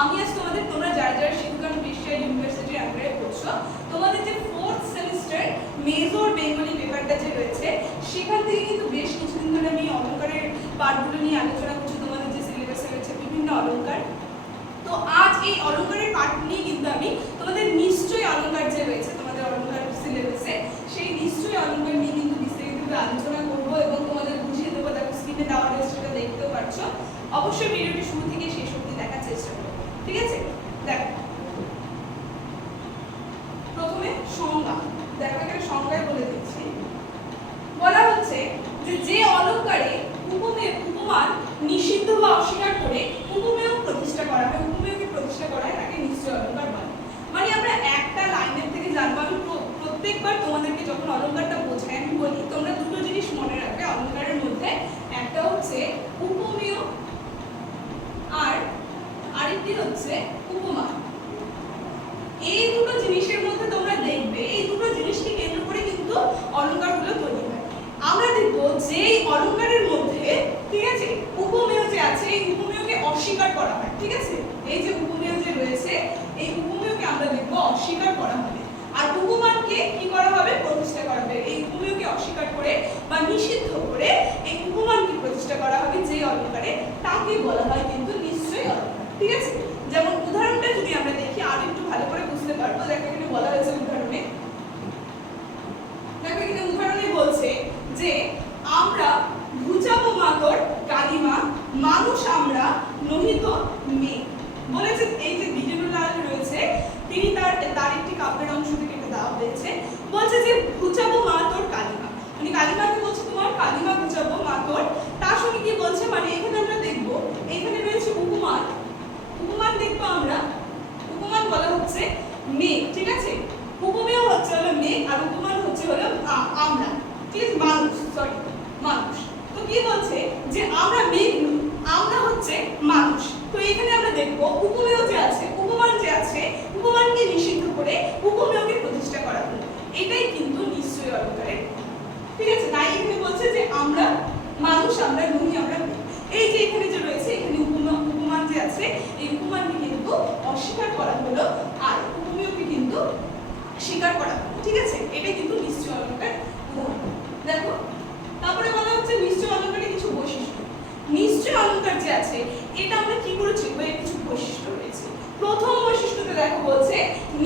আমি আজ তোমাদের তোমরা যারা যারা শিক্ষান বিশ্বের ইউনিভার্সিটি আন্ডারে পড়ছো তোমাদের যে 4th সেমিস্টার মেজর বেঙ্গলি পেপারটা যে রয়েছে সেখান থেকে কিন্তু বেশ কিছুদিন ধরে আমি অলংকারের পার্টগুলো নিয়ে আলোচনা করছি। তোমাদের যে সিলেবাসে রয়েছে বিভিন্ন অলংকার, তো আজ এই অলংকারের পার্ট নিয়ে কিন্তু আমি তোমাদের নিশ্চয়ই অলংকার যে রয়েছে তোমাদের অলংকার সিলেবাসে সেই নিশ্চয়ই অলংকার নিয়ে কিন্তু বিস্তারিতভাবে আলোচনা করবো এবং তোমাদের বুঝিয়ে দেবো। দেখো স্ক্রিনে দেওয়া রয়েছে সেটা দেখতেও পারছো। অবশ্যই ভিডিওটি শুরু থেকে শেষ অবধি দেখার চেষ্টা করো, ঠিক আছে? দেখো প্রথমে সংজ্ঞা, দেখো এখানে সংজ্ঞায় বলে দিচ্ছি। বলা হচ্ছে যে যে অলংকারে উপমান নিষিদ্ধ বা অস্বীকার করে উপমেয় প্রতিষ্ঠা করা হয়, উপমেয়কে প্রতিষ্ঠা করা হয় তাকে নিশ্চয় অলংকার বলে। মানে আমরা একটা লাইনের থেকে জানবো। আমি প্রত্যেকবার তোমাদেরকে যখন অলংকারটা বোঝাই আমি বলি তোমরা দুটো জিনিস মনে রাখবে অলংকারের মধ্যে, একটা হচ্ছে উপমেয় আর আরেকটি হচ্ছে উপমান। এই দুটো জিনিসের মধ্যে তোমরা দেখবে এই দুটো জিনিসকে কেন্দ্র করে কিন্তু অলংকারগুলো তৈরি হয়। আমরা দেখবো যে অলংকারের মধ্যে, ঠিক আছে, উপমেয় যে আছে এই উপমেয়কে অস্বীকার করা হয়, ঠিক আছে? এই যে উপমেয় যে রয়েছে এই উপমেয়কে আমরা দেখবো অস্বীকার করা হবে, আর উপমানকে কি করা হবে? প্রতিষ্ঠা করা হবে। এই উপমেয়কে অস্বীকার করে বা নিষিদ্ধ করে এই উপমানকে প্রতিষ্ঠা করা হবে যে অলংকারে, তাকে বলা হয় কিন্তু নিশ্চয়ই অলংকার, ঠিক আছে? যেমন উদাহরণটা যদি আমরা দেখি আর একটু ভালো করে বুঝতে পারবো। দেখো এখানে বলা হয়েছে উদাহরণে, দেখো এখানে উদাহরণে বলছে যে আমরা ঘুচাবো মাতর কালিমা মানুষ আমরা নহিত মেঘ। বলেছে এই যে বিজয়লাল রয়েছে তিনি তার একটি কাব্যের অংশ থেকে এটা দেওয়া হয়েছে। বলছে যে ঘুচাবো মাতর কালিমা, মানে কালিমাকে বলছে তোমার কালিমা ঘুচাবো মাতর, তার সঙ্গে কি বলছে? মানে এখানে আমরা দেখবো এখানে রয়েছে উপমান, উপমান দেখবো আমরা, উপমান বলা হচ্ছে মেঘ, ঠিক আছে? উপমেয় হচ্ছে হলো মেঘ আর উপমান হচ্ছে হলো আমরা, ঠিক আছে? মানুষ, সরি মানুষ। তো কি বলছে যে আমরা মেঘ আমরা হচ্ছে মানুষ। তো এখানে আমরা দেখবো উপমেয় যে আছে উপমান যে আছে উপমানকে নিষিদ্ধ করে উপমেয়কে প্রতিষ্ঠা করা হলো, এটাই কিন্তু নিশ্চয়ই অলংকারের, ঠিক আছে? তাই এখানে বলছে যে আমরা মানুষ আমরা নহি আমরা মেঘ। এই যে এখানে যে রয়েছে এখানে উপমান যে আছে এই উপমানকে কিন্তু অস্বীকার করা হলো আর উপমেয়কে কিন্তু স্বীকার করা হলো, ঠিক আছে? এটাই কিন্তু নিশ্চয় অলংকার উদাহরণ। দেখো তারপরে বলা হচ্ছে নিশ্চয় অলংকারের কিছু বৈশিষ্ট্য। নিশ্চয় অলংকার যে আছে এটা আমরা কি করেছি? এর কিছু বৈশিষ্ট্য রয়েছে। প্রথম বৈশিষ্ট্যতে দেখো বলছে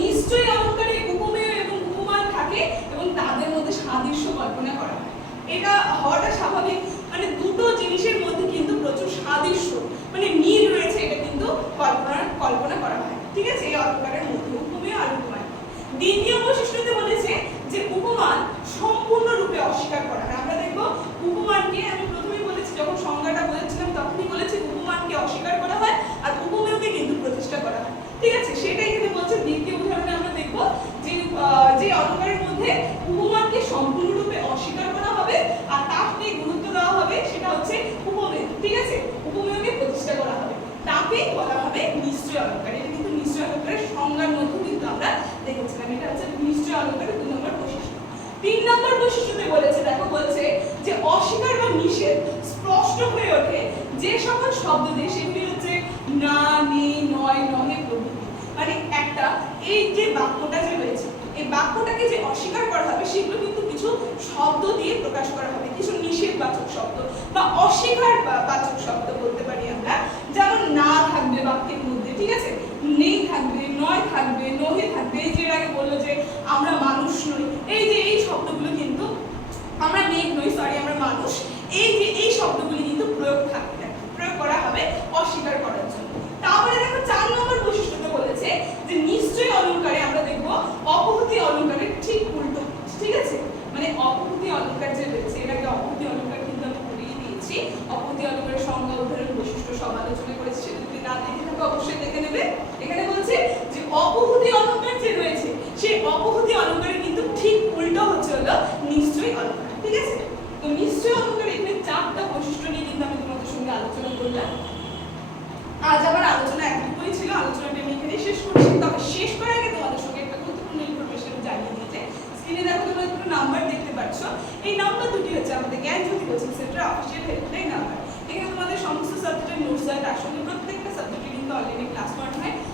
নিশ্চয় অলংকারে উপমেয় এবং উপমান থাকে এবং তাদের মধ্যে সাদৃশ্য কল্পনা করা হয়। এটা হওয়াটা স্বাভাবিক, মানে দুটো জিনিসের মধ্যে কিন্তু প্রচুর সাদৃশ্য মানে মিল রয়েছে, এটা কিন্তু কল্পনা করা হয়, ঠিক আছে? এই অলংকারের মধ্যে উপমেয় আর উপমান। দ্বিতীয় বৈশিষ্ট্যতে বলেছে যে উপমান সম্পূর্ণরূপে অস্বীকার করা হয়। আমরা দেখবো উপমানকে আমি প্রথমেই বলেছি যখন সংজ্ঞাটা বলেছিলাম তখনই বলেছি উপমানকে অস্বীকার করা হয় আর উপমেয়কে কিন্তু প্রতিষ্ঠা করা হয়, ঠিক আছে? সেটাই এখানে বলছে। দ্বিতীয় উদাহরণে আমরা দেখবো যে অলংকারের মধ্যে উপমানকে সম্পূর্ণরূপে অস্বীকার করা হবে আর তাকে গুরুত্ব দেওয়া হবে সেটা হচ্ছে উপমেয়, ঠিক আছে? উপমেয়কে প্রতিষ্ঠা করা হবে, তাকেই বলা হবে নিশ্চয় অলংকার। এটা কিন্তু নিশ্চয় অলংকারের সংজ্ঞার মধ্যে কিন্তু আমরা দেখেছিলাম। এটা হচ্ছে নিশ্চয় অলংকারের 2 নম্বর বৈশিষ্ট্য। 3 নম্বর বৈশিষ্ট্যতে বলেছে, দেখো বলছে যে অস্বীকার বা নিষেধ স্পষ্ট হয়ে ওঠে যে সকল শব্দ দিয়ে, সেগুলি হচ্ছে না নে নয় নহে প্রভৃতি। মানে একটা এই যে বাক্যটা যে রয়েছে এই বাক্যটাকে যে অস্বীকার করা হবে সেগুলো কিন্তু কিছু শব্দ দিয়ে প্রকাশ করা হবে, কিছু নিষেধবাচক শব্দ বা অস্বীকার বাচক শব্দ বলতে পারি আমরা। যেমন না থাকবে বাক্যের মধ্যে, ঠিক আছে? নেই থাকবে, নয় থাকবে, নহে থাকবে। এই যে আগে বললো যে আমরা মানুষ নই, এই যে এই শব্দগুলো কিন্তু আমরা মেঘ নই, সরি আমরা মানুষ, এই যে এই শব্দগুলি কিন্তু প্রয়োগ করা হবে অস্বীকার করার জন্য। তারপরে দেখো 4 নম্বর বৈশিষ্ট্যতে বলেছে যে নিশ্চয় অলংকারে আমরা দেখবো অপহুতি অলংকারের ঠিক উল্টো, ঠিক আছে? মানে অপহুতি অলংকার যে রয়েছে এর আগে অপহুতি অলংকার কিন্তু আমি পড়িয়ে দিয়েছি। অপহুতি অলংকারের সংজ্ঞা উদাহরণ বৈশিষ্ট্য সব আলোচনা করেছি, সেটা যদি না দেখে থাকো অবশ্যই দেখে নেবে। এখানে বলছে যে অপহুতি অলংকার যে রয়েছে সেই অপহুতি অলংকারের কিন্তু ঠিক উল্টো হচ্ছে হলো নিশ্চয় অলংকার, ঠিক আছে? তো নিশ্চয় অলংকার এখানে 4টা বৈশিষ্ট্য নিয়ে কিন্তু আমি তোমাদের সঙ্গে আলোচনা করলাম। আজ আমার আলোচনা একটুকুই ছিল, আলোচনাটা আমি এখানে শেষ করছি। তবে শেষ করার আগে তোমাদের সঙ্গে একটা গুরুত্বপূর্ণ ইনফরমেশন জানিয়ে দিতে, স্ক্রিনে দেখো তোমরা দুটো নাম্বার দেখতে পাচ্ছ। এই নাম্বার দুটি হচ্ছে আমাদের Gyanjyoti coaching centre official helpline number. এখানে তোমাদের সমস্ত সাবজেক্টের নোটস দেয়, তার সঙ্গে প্রত্যেকটা সাবজেক্টে কিন্তু অনলাইনে ক্লাস করানো হয়।